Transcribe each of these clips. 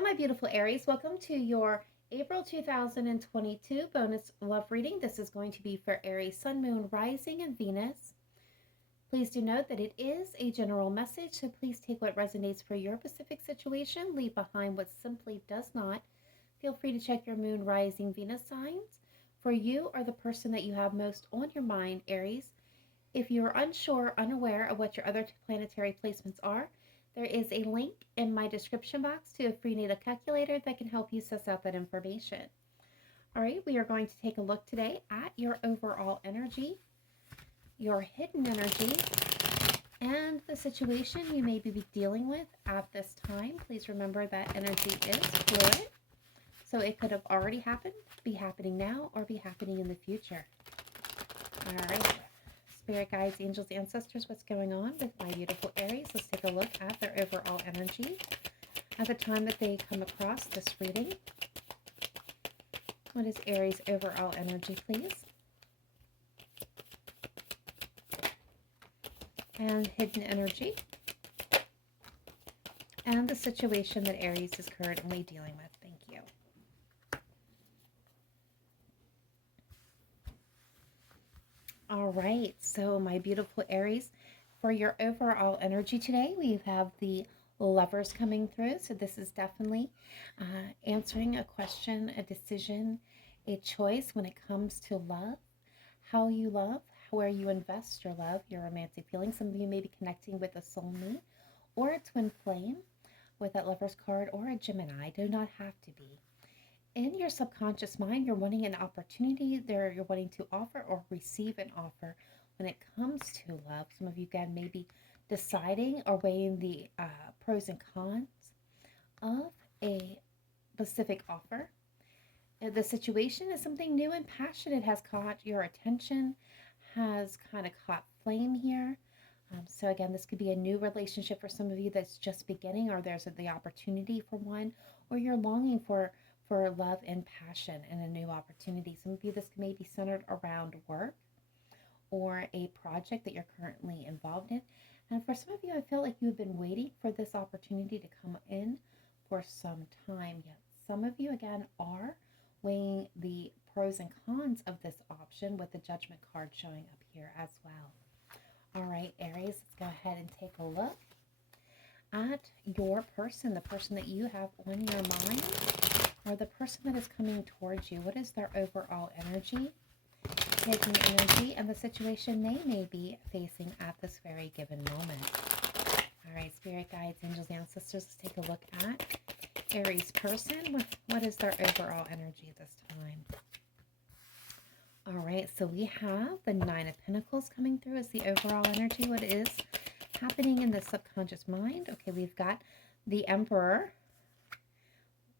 Hello, my beautiful Aries. Welcome to your April 2022 bonus love reading. This is going to be for Aries, Sun, Moon, Rising, and Venus. Please do note that it is a general message, so please take what resonates for your specific situation. Leave behind what simply does not. Feel free to check your Moon, Rising, Venus signs for you or the person that you have most on your mind, Aries. If you're unsure, unaware of what your other planetary placements are, there is a link in my description box to a free natal calculator that can help you suss out that information. All right, we are going to take a look today at your overall energy, your hidden energy, and the situation you may be dealing with at this time. Please remember that energy is fluid, so it could have already happened, be happening now, or be happening in the future. All right. Spirit guides, angels, ancestors, what's going on with my beautiful Aries? Let's take a look at their overall energy at the time that they come across this reading. What is Aries' overall energy, please? And hidden energy. And the situation that Aries is currently dealing with. Thank you. All right, so my beautiful Aries, for your overall energy today, we have the Lovers coming through. So this is definitely answering a question, a decision, a choice when it comes to love, how you love, where you invest your love, your romantic feelings. Some of you may be connecting with a soulmate or a twin flame with that Lovers card, or a Gemini. Do not have to be. In your subconscious mind, you're wanting an opportunity there. You're wanting to offer or receive an offer when it comes to love. Some of you, again, may be deciding or weighing the pros and cons of a specific offer. The situation is something new and passionate, has caught your attention, has kind of caught flame here. So again, this could be a new relationship for some of you that's just beginning, or there's the opportunity for one, or you're longing for love and passion and a new opportunity. Some of you, this may be centered around work or a project that you're currently involved in. And for some of you, I feel like you've been waiting for this opportunity to come in for some time. Yet some of you, again, are weighing the pros and cons of this option, with the Judgment card showing up here as well. All right, Aries, let's go ahead and take a look at your person, the person that you have on your mind, or the person that is coming towards you. What is their overall energy, hidden energy, and the situation they may be facing at this very given moment? All right, spirit guides, angels, ancestors, let's take a look at Aries person. What is their overall energy this time? All right, so we have the Nine of Pentacles coming through as the overall energy. What is happening in the subconscious mind? Okay, we've got the Emperor.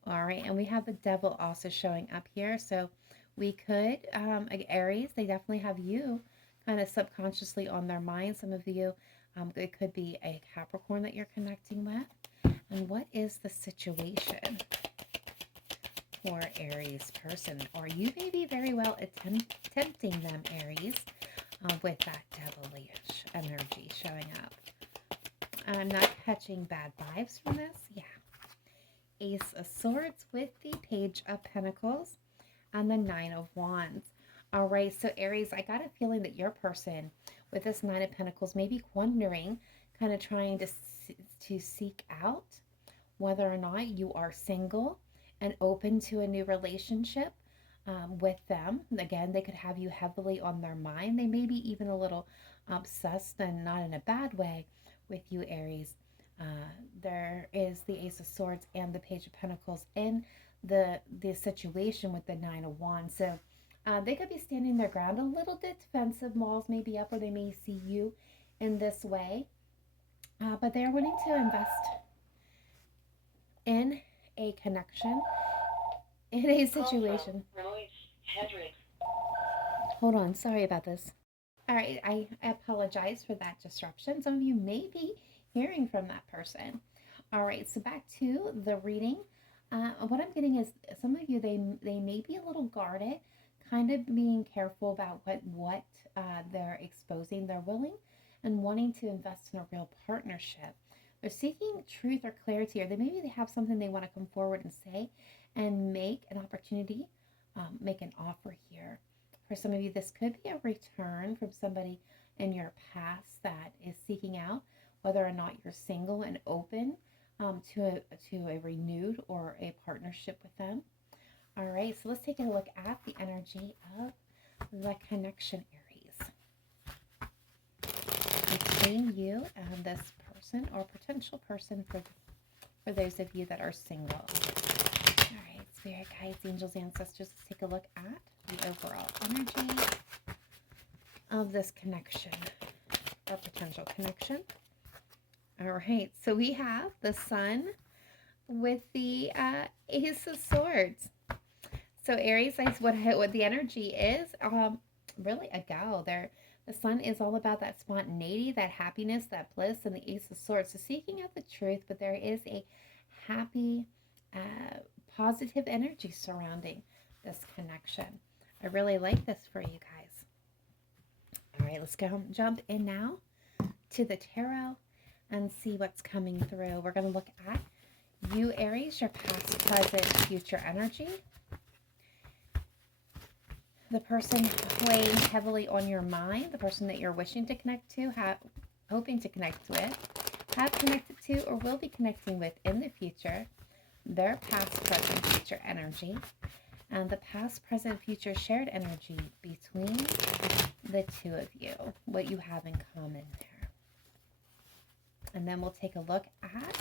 All right, and we have the Devil also showing up here. So we could, Aries, they definitely have you kind of subconsciously on their mind. Some of you, it could be a Capricorn that you're connecting with. And what is the situation for Aries person? Or you may be very well tempting them, Aries, with that devilish energy showing up. I'm not catching bad vibes from this. Yeah. Ace of Swords with the Page of Pentacles and the Nine of Wands. All right, so Aries, I got a feeling that your person with this Nine of Pentacles may be wondering, kind of trying to seek out whether or not you are single and open to a new relationship with them. Again, they could have you heavily on their mind. They may be even a little obsessed, and not in a bad way, with you, Aries. There is the Ace of Swords and the Page of Pentacles in the situation with the Nine of Wands. So they could be standing their ground, a little bit defensive. Walls may be up, or they may see you in this way. But they're wanting to invest in a connection, in a situation. Hold on, sorry about this. All right, I apologize for that disruption. Some of you may be hearing from that person. All right, so back to the reading. What I'm getting is some of you, they may be a little guarded, kind of being careful about what they're exposing. They're willing and wanting to invest in a real partnership, They're seeking truth or clarity, or maybe they have something they want to come forward and say and make an opportunity, make an offer here. For some of you, this could be a return from somebody in your past that is seeking out, whether or not you're single and open to a renewed or a partnership with them. All right, so let's take a look at the energy of the connection, Aries, between you and this person or potential person for those of you that are single. All right, spirit guides, angels, ancestors, let's take a look at the overall energy of this connection or potential connection. All right, so we have the Sun with the Ace of Swords. So Aries, what the energy is, really a go. The Sun is all about that spontaneity, that happiness, that bliss, and the Ace of Swords. So seeking out the truth, but there is a happy, positive energy surrounding this connection. I really like this for you guys. All right, let's go jump in now to the tarot and see what's coming through. We're going to look at you, Aries, your past, present, future energy. The person weighing heavily on your mind, the person that you're wishing to connect to, hoping to connect with, have connected to, or will be connecting with in the future, their past, present, future energy, and the past, present, future shared energy between the two of you, what you have in common there. And then we'll take a look at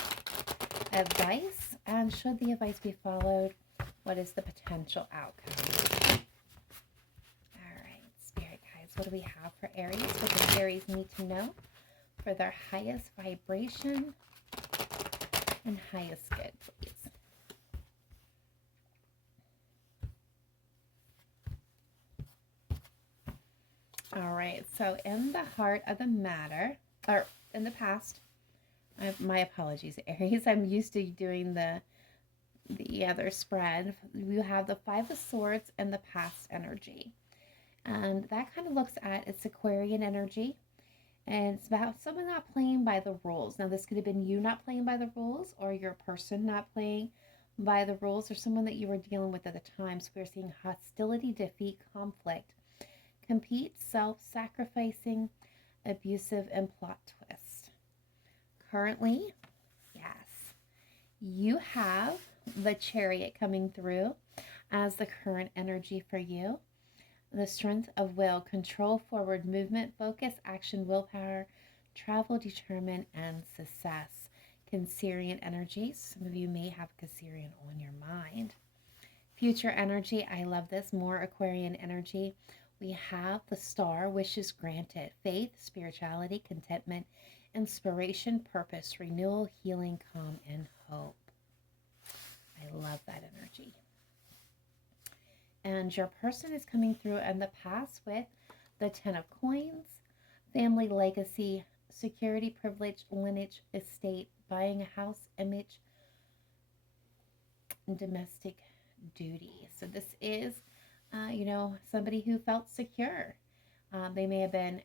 advice, and should the advice be followed, what is the potential outcome? What do we have for Aries? What does Aries need to know for their highest vibration and highest good, please? All right, so in the heart of the matter, or in the past, my apologies, Aries, I'm used to doing the other spread. We have the Five of Swords and the past energy. And that kind of looks at its Aquarian energy. And it's about someone not playing by the rules. Now, this could have been you not playing by the rules, or your person not playing by the rules, or someone that you were dealing with at the time. So we're seeing hostility, defeat, conflict, compete, self-sacrificing, abusive, and plot twist. Currently, yes, you have the Chariot coming through as the current energy for you. The strength of will, control, forward movement, focus, action, willpower, travel, determine, and success. Cancerian energy. Some of you may have Cancerian on your mind. Future energy. I love this. More Aquarian energy. We have the Star, wishes granted. Faith, spirituality, contentment, inspiration, purpose, renewal, healing, calm, and hope. I love that energy. And your person is coming through in the past with the Ten of Coins, family legacy, security, privilege, lineage, estate, buying a house, image, and domestic duty. So this is, somebody who felt secure. They may have been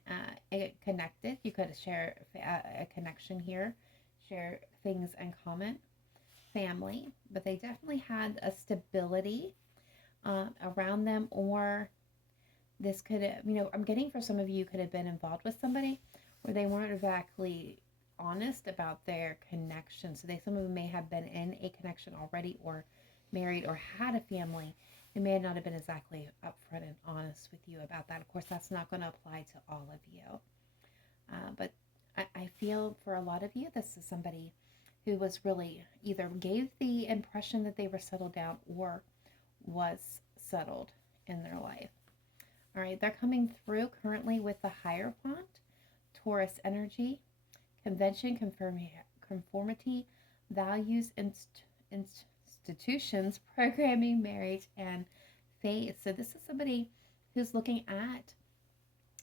connected. You could share a connection here, share things in common, family, but they definitely had a stability around them, or this could have, I'm getting for some of you could have been involved with somebody where they weren't exactly honest about their connection. So some of them may have been in a connection already, or married, or had a family. They may not have been exactly upfront and honest with you about that. Of course, that's not going to apply to all of you. But I feel for a lot of you, this is somebody who was really either gave the impression that they were settled down, or was settled in their life. All right, they're coming through currently with the Hierophant, Taurus energy, convention, conformity, values, institutions, programming, marriage, and faith. So this is somebody who's looking at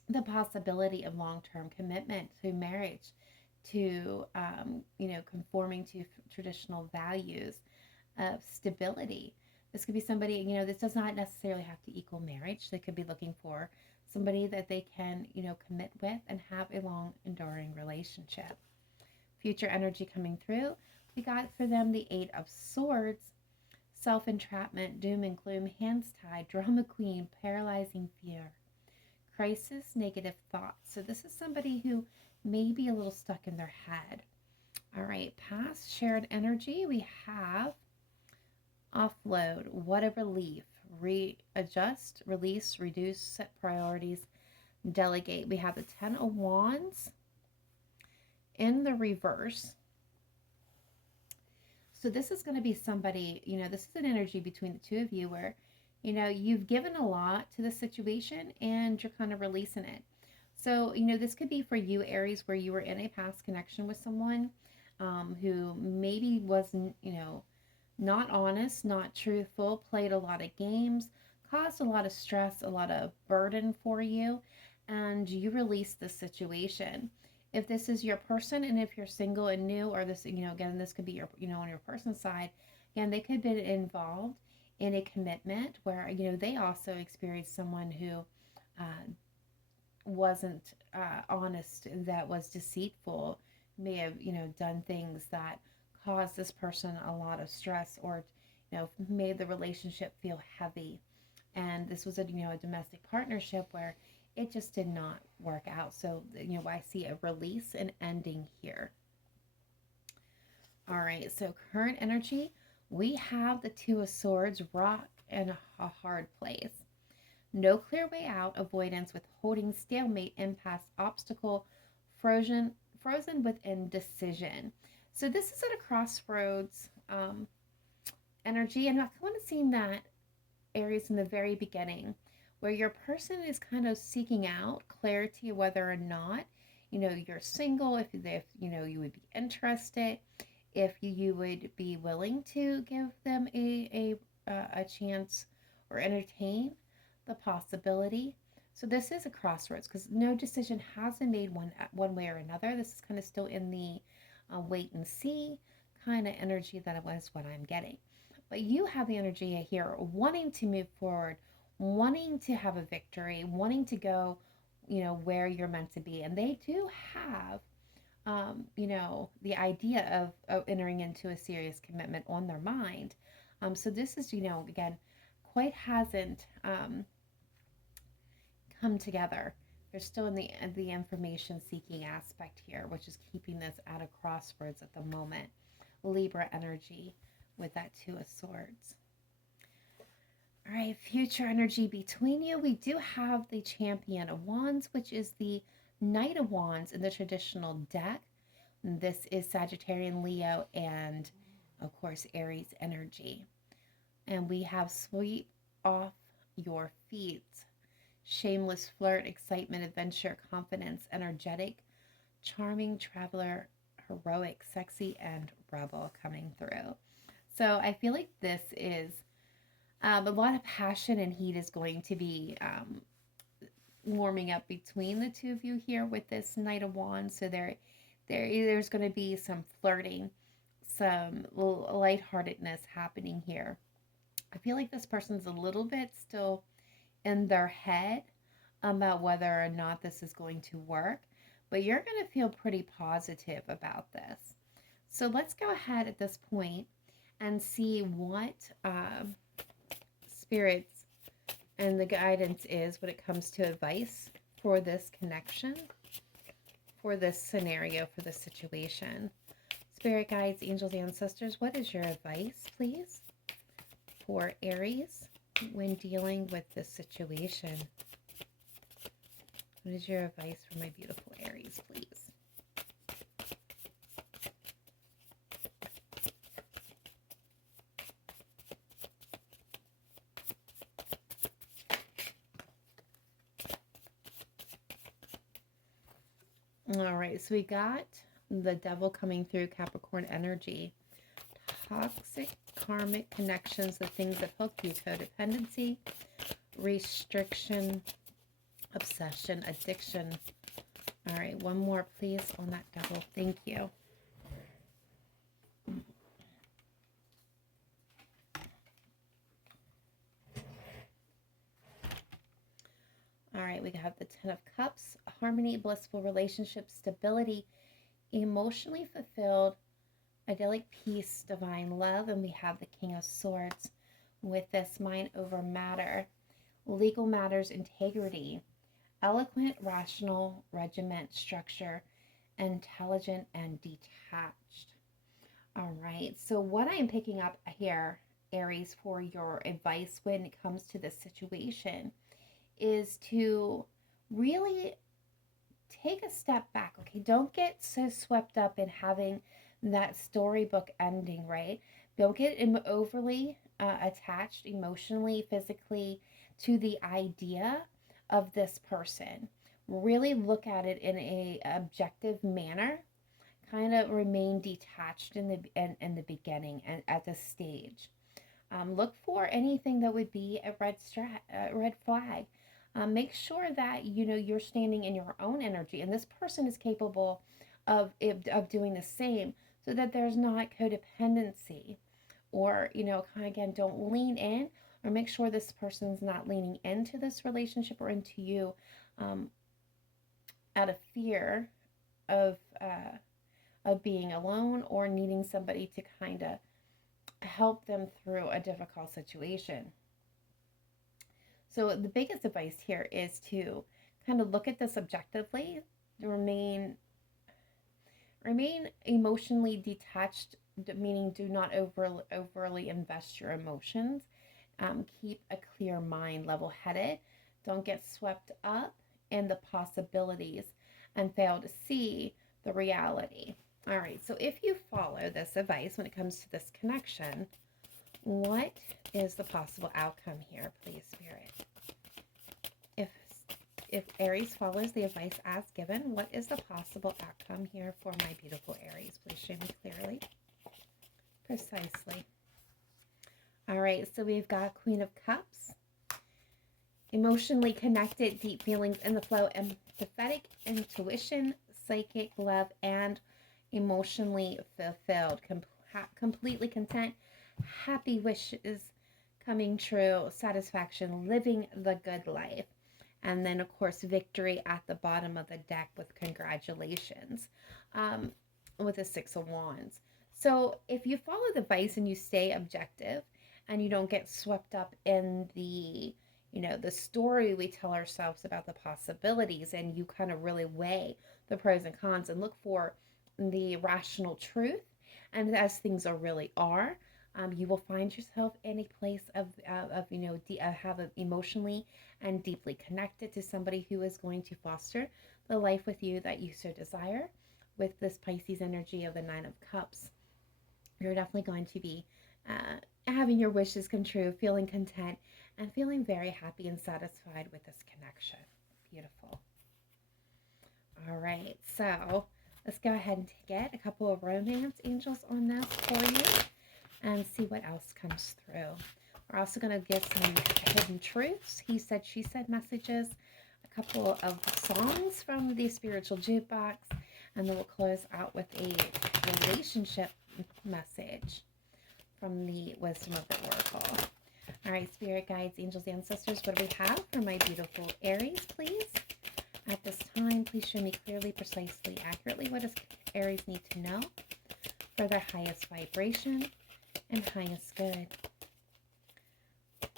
the possibility of long-term commitment to marriage, to conforming to traditional values of stability. This could be somebody, this does not necessarily have to equal marriage. They could be looking for somebody that they can, commit with and have a long, enduring relationship. future energy coming through. We got for them the Eight of Swords, self-entrapment, doom and gloom, hands tied, drama queen, paralyzing fear, crisis, negative thoughts. So this is somebody who may be a little stuck in their head. All right, past shared energy, we have offload, what a relief, readjust, release, reduce, set priorities, delegate. We have the 10 of Wands in the reverse. So this is going to be somebody, this is an energy between the two of you where, you've given a lot to the situation and you're kind of releasing it. So, this could be for you, Aries, where you were in a past connection with someone who maybe wasn't, not honest, not truthful, played a lot of games, caused a lot of stress, a lot of burden for you, and you release the situation. If this is your person, and if you're single and new, or this, again, this could be your, on your person's side, again, they could have been involved in a commitment where, they also experienced someone who wasn't honest, that was deceitful, may have, done things that caused this person a lot of stress, or, made the relationship feel heavy. And this was a, a domestic partnership where it just did not work out. So, I see a release and ending here. All right, so current energy, we have the Two of Swords, rock and a hard place. No clear way out, avoidance, withholding, stalemate, impasse, obstacle, frozen with indecision. So this is at a crossroads energy, and I kind of seen that, Aries, in the very beginning, where your person is kind of seeking out clarity whether or not, you're single, if you would be interested, if you would be willing to give them a chance or entertain the possibility. So this is a crossroads because no decision has been made one way or another. This is kind of still in the wait and see kind of energy that was what I'm getting. But you have the energy here wanting to move forward, wanting to have a victory, wanting to go, where you're meant to be. And they do have, the idea of entering into a serious commitment on their mind. So this is, again, quite hasn't come together. They're still in the information seeking aspect here, which is keeping this at a crossroads at the moment. Libra energy with that Two of Swords. All right, future energy between you. We do have the Champion of Wands, which is the Knight of Wands in the traditional deck. This is Sagittarian, Leo, and of course Aries energy. And we have sweep off your feet. Shameless flirt, excitement, adventure, confidence, energetic, charming, traveler, heroic, sexy, and rebel coming through. So I feel like this is a lot of passion and heat is going to be warming up between the two of you here with this Knight of Wands. So there's going to be some flirting, some lightheartedness happening here. I feel like this person's a little bit still in their head about whether or not this is going to work, but you're going to feel pretty positive about this. So let's go ahead at this point and see what spirits and the guidance is when it comes to advice for this connection, for this scenario, for this situation. Spirit guides, angels, ancestors, what is your advice, please, for Aries when dealing with this situation? What is your advice for my beautiful Aries, please? All right, so we got the Devil coming through, Capricorn energy. Toxic karmic connections, the things that hook you, codependency, restriction, obsession, addiction. All right, one more, please, on that Devil. Thank you. All right, we have the Ten of Cups, harmony, blissful relationship, stability, emotionally fulfilled, idyllic peace, divine love, and we have the King of Swords with this mind over matter, legal matters, integrity, eloquent, rational, regiment, structure, intelligent, and detached. All right, so what I'm picking up here, Aries, for your advice when it comes to this situation is to really take a step back. Okay, don't get so swept up in having that storybook ending, right? Don't get overly attached emotionally, physically to the idea of this person. Really look at it in a objective manner. Kind of remain detached in the beginning and at this stage. Look for anything that would be a red flag. Make sure that you know you're standing in your own energy, and this person is capable of doing the same, so that there's not codependency, or kind of again, don't lean in, or make sure this person's not leaning into this relationship or into you um, out of fear of being alone or needing somebody to kind of help them through a difficult situation. So the biggest advice here is to kind of look at this objectively, remain emotionally detached, meaning do not overly invest your emotions. Keep a clear mind, level-headed. Don't get swept up in the possibilities and fail to see the reality. All right, so if you follow this advice when it comes to this connection, what is the possible outcome here, please, Spirit? If if Aries follows the advice as given, what is the possible outcome here for my beautiful Aries? Please show me clearly, precisely. All right, so we've got Queen of Cups, emotionally connected, deep feelings in the flow, empathetic intuition, psychic love, and emotionally fulfilled, completely content, happy wishes coming true, satisfaction, living the good life. And then, of course, victory at the bottom of the deck with congratulations with the Six of Wands. So if you follow the advice and you stay objective and you don't get swept up in the the story we tell ourselves about the possibilities, and you kind of really weigh the pros and cons and look for the rational truth and as things really are, you will find yourself in a place of have emotionally and deeply connected to somebody who is going to foster the life with you that you so desire. With this Pisces energy of the Nine of Cups, you're definitely going to be having your wishes come true, feeling content, and feeling very happy and satisfied with this connection. Beautiful. All right, so let's go ahead and get a couple of romance angels on this for you and see what else comes through. We're also going to get some hidden truths, he said, she said messages, a couple of songs from the spiritual jukebox, and then we'll close out with a relationship message from the wisdom of the oracle. All right, spirit guides, angels, ancestors, what do we have for my beautiful Aries, please? At this time, please show me clearly, precisely, accurately what does Aries need to know for their highest vibration and highest good.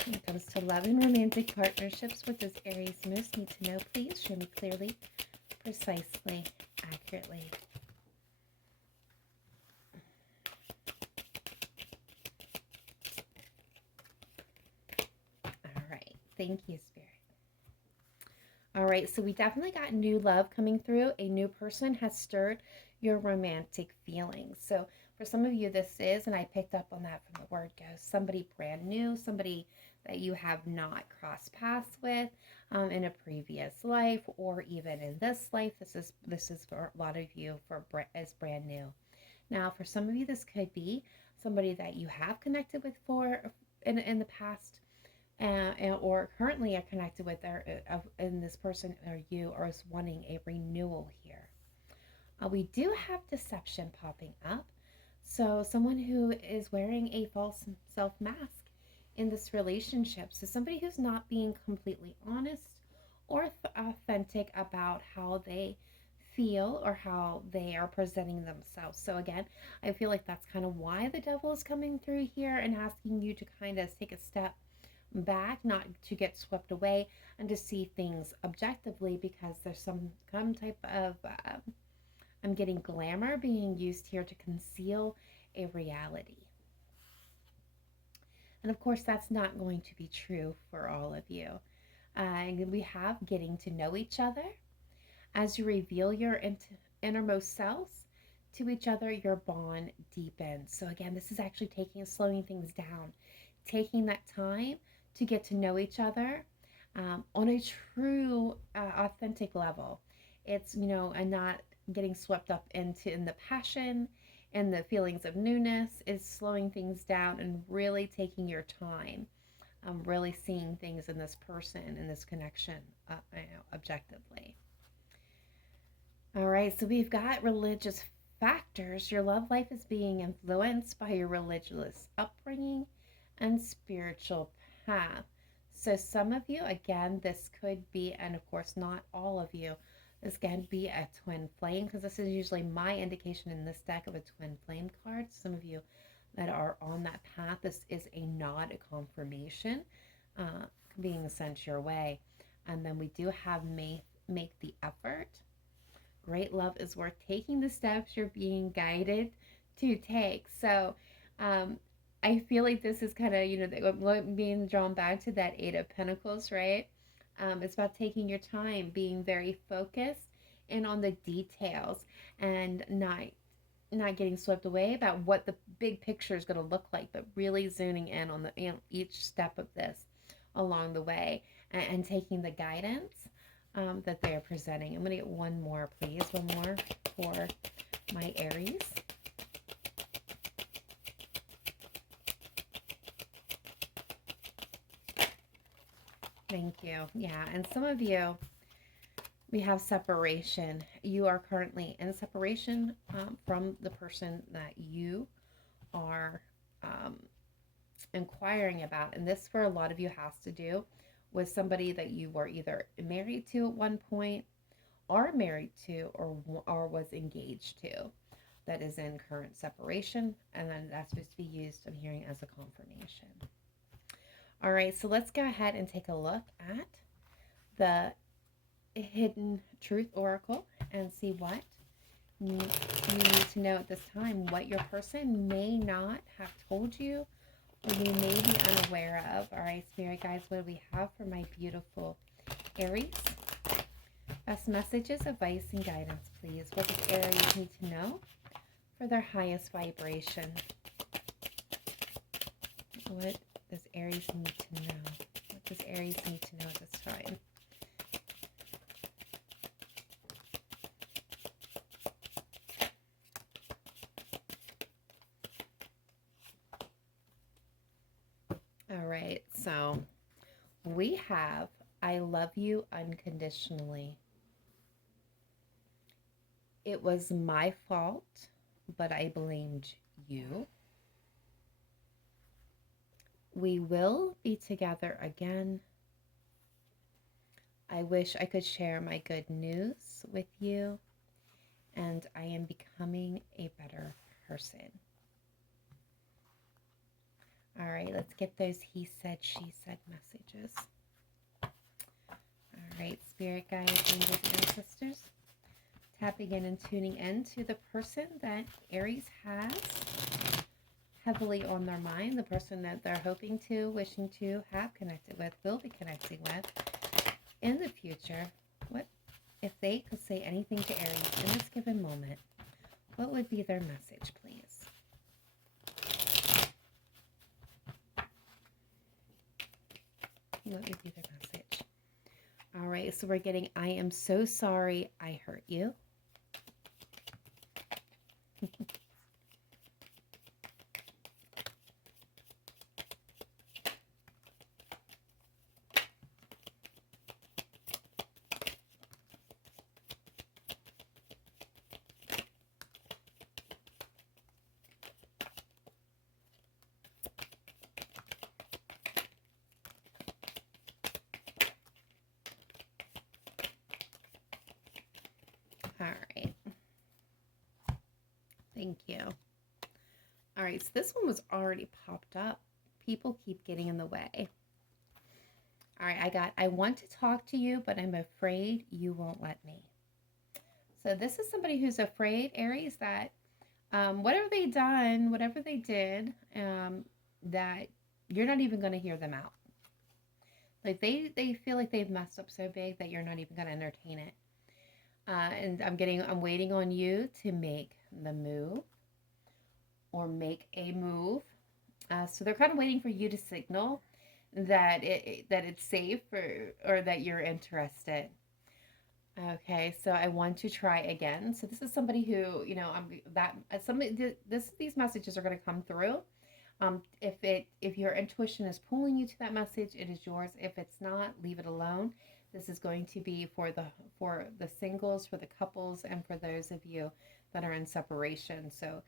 When it comes to love and romantic partnerships, what does Aries most need to know? Please show me clearly, precisely, accurately. All right. Thank you, Spirit. All right. So we definitely got new love coming through. A new person has stirred your romantic feelings. So for some of you, this is, and I picked up on that from the word go, somebody brand new, somebody that you have not crossed paths with in a previous life or even in this life. This is for a lot of you as brand new. Now, for some of you, this could be somebody that you have connected with in the past, or currently are connected with, and this person or you are wanting a renewal here. We do have deception popping up. So someone who is wearing a false self mask in this relationship. So somebody who's not being completely honest or authentic about how they feel or how they are presenting themselves. So again, I feel like that's kind of why the devil is coming through here and asking you to kind of take a step back, not to get swept away, and to see things objectively, because there's some type of I'm getting glamour being used here to conceal a reality. And of course, that's not going to be true for all of you. And we have getting to know each other. As you reveal your innermost selves to each other, your bond deepens. So again, this is actually slowing things down, taking that time to get to know each other on a true, authentic level. It's, and not getting swept up in the passion and the feelings of newness. Is slowing things down and really taking your time, really seeing things in this person, in this connection, objectively. All right, so we've got religious factors. Your love life is being influenced by your religious upbringing and spiritual path. So some of you, again, this could be, and of course not all of you, this can be a twin flame, because this is usually my indication in this deck of a twin flame card. Some of you that are on that path, this is a nod, a confirmation being sent your way. And then we do have make the effort. Great love is worth taking the steps you're being guided to take. So I feel like this is kind of, being drawn back to that Eight of Pentacles, right? It's about taking your time, being very focused and on the details, and not getting swept away about what the big picture is going to look like, but really zooming in on each step of this along the way, and taking the guidance that they're presenting. I'm going to get one more, please. One more for my Aries. Thank you. Yeah, and some of you, we have separation. You are currently in separation from the person that you are inquiring about. And this, for a lot of you, has to do with somebody that you were either married to at one point, are married to, or was engaged to, that is in current separation. And then that's supposed to be used, I'm hearing, as a confirmation. All right, so let's go ahead and take a look at the Hidden Truth Oracle and see what you need to know at this time, what your person may not have told you, or you may be unaware of. All right, Spirit Guides, what do we have for my beautiful Aries? Best messages, advice, and guidance, please. What does Aries need to know for their highest vibration? What does Aries need to know? What does Aries need to know at this time? All right, so we have, I love you unconditionally. It was my fault, but I blamed you. We will be together again. I wish I could share my good news with you, and I am becoming a better person. All right, let's get those he said, she said messages. All right, Spirit Guides, angels, ancestors, tapping in and tuning in to the person that Aries has heavily on their mind, the person that they're hoping to, wishing to have connected with, will be connecting with in the future. What if they could say anything to Aries in this given moment? What would be their message, please? What would be their message? All right, so we're getting, I am so sorry I hurt you. All Thank you. All right, so this one was already popped up. People keep getting in the way. All right, I want to talk to you, but I'm afraid you won't let me. So this is somebody who's afraid, Aries, that whatever they done, whatever they did, that you're not even going to hear them out. Like they feel like they've messed up so big that you're not even going to entertain it. And I'm waiting on you to make the move or make a move. So they're kind of waiting for you to signal that it's safe or that you're interested. Okay, so I want to try again. So this is somebody who, you know, these messages are going to come through. If your intuition is pulling you to that message, it is yours. If it's not, leave it alone. This is going to be for the singles, for the couples, and for those of you that are in separation. So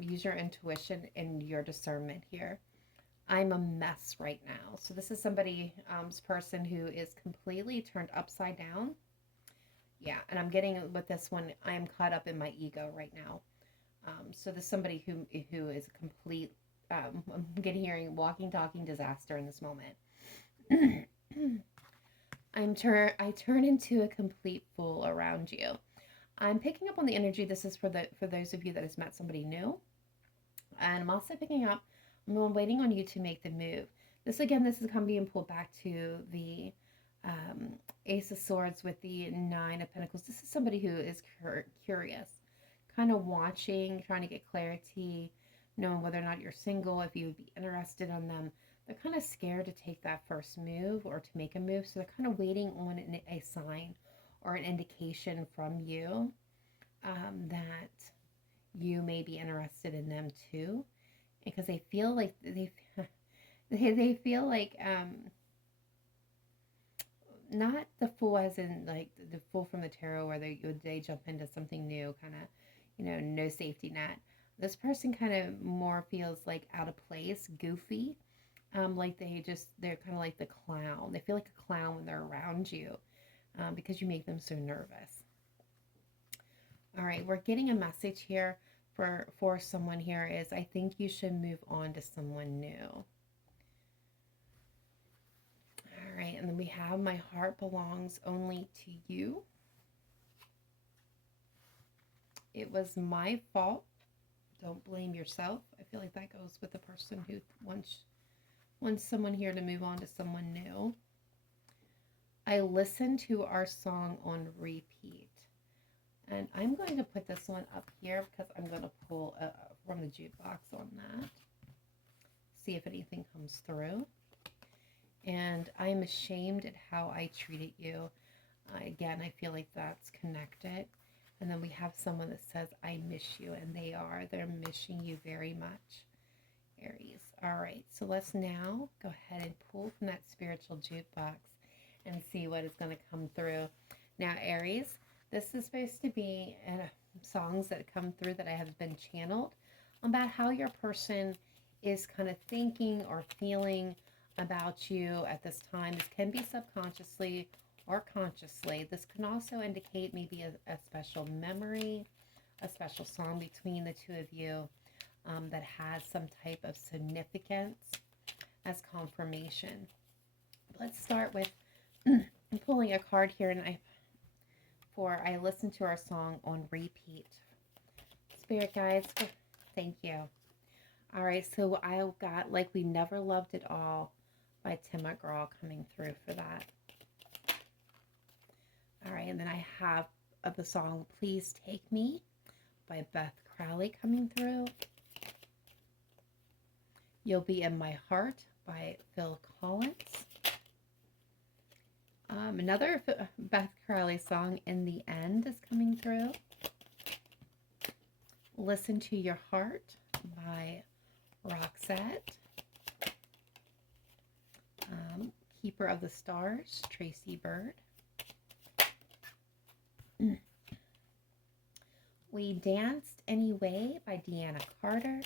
use your intuition and your discernment here. I'm a mess right now. So this is somebody, person who is completely turned upside down. Yeah, and I'm getting with this one, I am caught up in my ego right now. So there's somebody who is a complete, I'm hearing walking, talking disaster in this moment. I turn into a complete fool around you. I'm picking up on the energy. This is for those of you that has met somebody new. And I'm also picking up, I'm waiting on you to make the move. This is kind of being pulled back to the Ace of Swords with the Nine of Pentacles. This is somebody who is curious, kind of watching, trying to get clarity, knowing whether or not you're single, if you would be interested in them. They're kind of scared to take that first move or to make a move, so they're kind of waiting on a sign or an indication from you that you may be interested in them too, because they feel like they feel like not the fool as in like the fool from the tarot where they jump into something new, kind of, you know, no safety net. This person kind of more feels like out of place, goofy, like they're kind of like the clown. They feel like a clown when they're around you, because you make them so nervous. All right, we're getting a message here for someone here is, I think you should move on to someone new. All right, and then we have, my heart belongs only to you. It was my fault. Don't blame yourself. I feel like that goes with the person who wants someone here to move on to someone new. I listened to our song on repeat. And I'm going to put this one up here because I'm going to pull from the jukebox on that. See if anything comes through. And I'm ashamed at how I treated you. Again, I feel like that's connected. And then we have someone that says, I miss you. And they're missing you very much, Aries. All right, so let's now go ahead and pull from that spiritual jukebox and see what is going to come through. Now, Aries, this is supposed to be songs that come through that I have been channeled about how your person is kind of thinking or feeling about you at this time. This can be subconsciously or consciously. This can also indicate maybe a special memory, a special song between the two of you that has some type of significance as confirmation. Let's start with pulling a card here, and I listened to our song on repeat. Spirit guides, thank you. All right, so I got Like We Never Loved It All by Tim McGraw coming through for that. All right, and then I have the song Please Take Me by Beth Crowley coming through. You'll Be in My Heart by Phil Collins. Another Beth Crowley song, In the End, is coming through. Listen to Your Heart by Roxette. Keeper of the Stars, Tracy Bird. We Danced Anyway by Deanna Carter.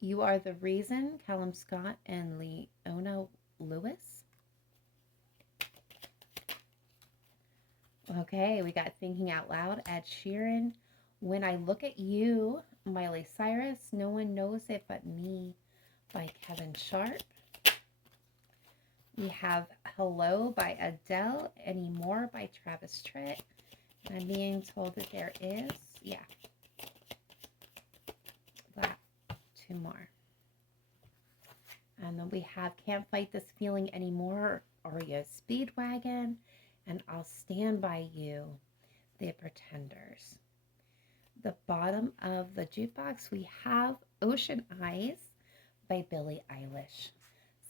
You Are the Reason, Callum Scott and Leona Lewis. Okay, we got Thinking Out Loud, Ed Sheeran. When I Look at You, Miley Cyrus. No One Knows It But Me by Kevin Sharp. We have Hello by Adele. Anymore by Travis Tritt. And I'm being told that there is, that 2 more. And then we have Can't Fight This Feeling Anymore, REO Speedwagon, and I'll Stand By You, The Pretenders. The bottom of the jukebox, we have Ocean Eyes by Billie Eilish.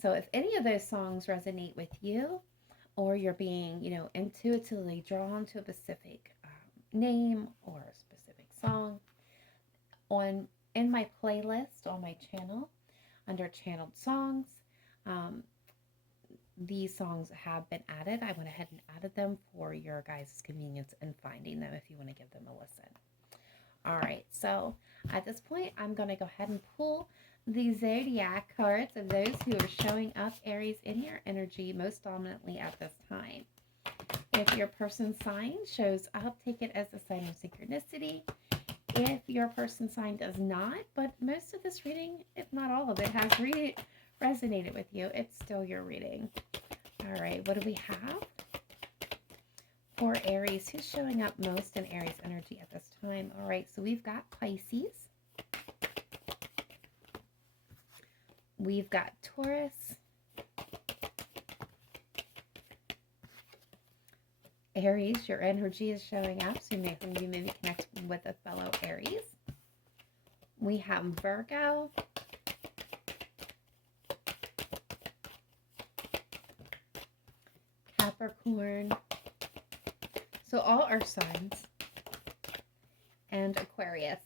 So if any of those songs resonate with you, or you're being, intuitively drawn to a specific name or a specific song, in my playlist on my channel, under channeled songs, these songs have been added. I went ahead and added them for your guys' convenience in finding them if you want to give them a listen. All right, so at this point, I'm going to go ahead and pull the zodiac cards of those who are showing up, Aries, in your energy most dominantly at this time. If your person's sign shows up, take it as a sign of synchronicity. If your person's sign does not, but most of this reading, if not all of it, has resonated with you, it's still your reading. All right, what do we have for Aries? Who's showing up most in Aries energy at this time? All right, so we've got Pisces. We've got Taurus. Aries, your energy is showing up, so you may connect with a fellow Aries. We have Virgo. Capricorn. So all our signs. And Aquarius,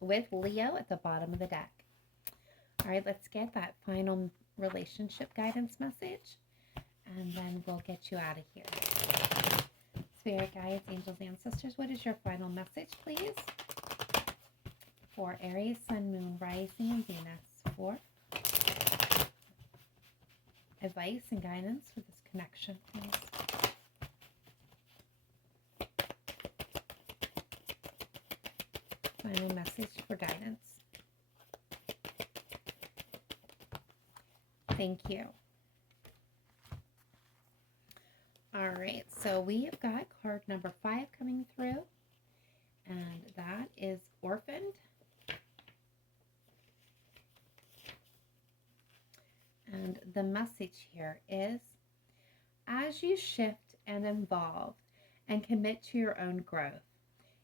with Leo at the bottom of the deck. All right, let's get that final relationship guidance message, and then we'll get you out of here. Spirit guides, angels, ancestors, what is your final message, please? For Aries, Sun, Moon, Rising, and Venus. For advice and guidance for this connection, please. Final message for guidance. Thank you. All right, so we have got card number 5 coming through, and that is Orphaned. And the message here is, as you shift and evolve and commit to your own growth,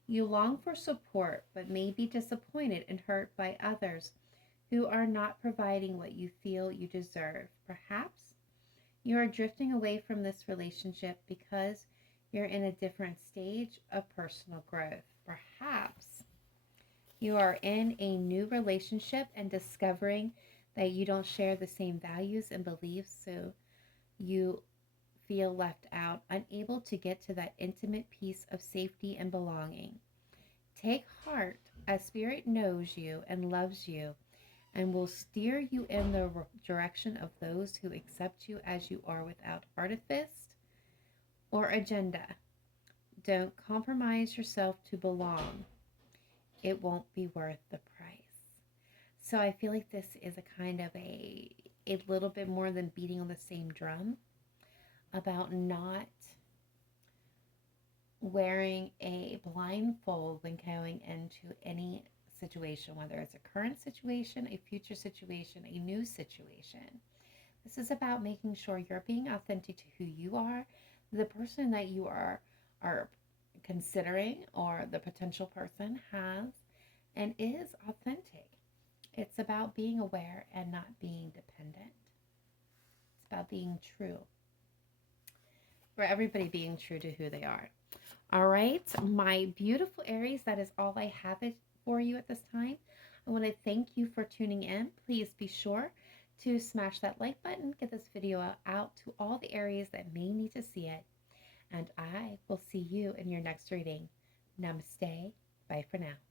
you long for support but may be disappointed and hurt by others who are not providing what you feel you deserve. Perhaps you are drifting away from this relationship because you're in a different stage of personal growth. Perhaps you are in a new relationship and discovering that you don't share the same values and beliefs, so you feel left out, unable to get to that intimate piece of safety and belonging. Take heart, as Spirit knows you and loves you and will steer you in the direction of those who accept you as you are without artifice or agenda. Don't compromise yourself to belong. It won't be worth the price. So I feel like this is a kind of a little bit more than beating on the same drum about not wearing a blindfold when going into any situation, whether it's a current situation, a future situation, a new situation. This is about making sure you're being authentic to who you are, the person that you are considering, or the potential person has and is authentic. It's about being aware and not being dependent. It's about being true. For everybody being true to who they are. All right, my beautiful Aries, that is all I have for you at this time. I want to thank you for tuning in. Please be sure to smash that like button, get this video out to all the Aries that may need to see it. And I will see you in your next reading. Namaste. Bye for now.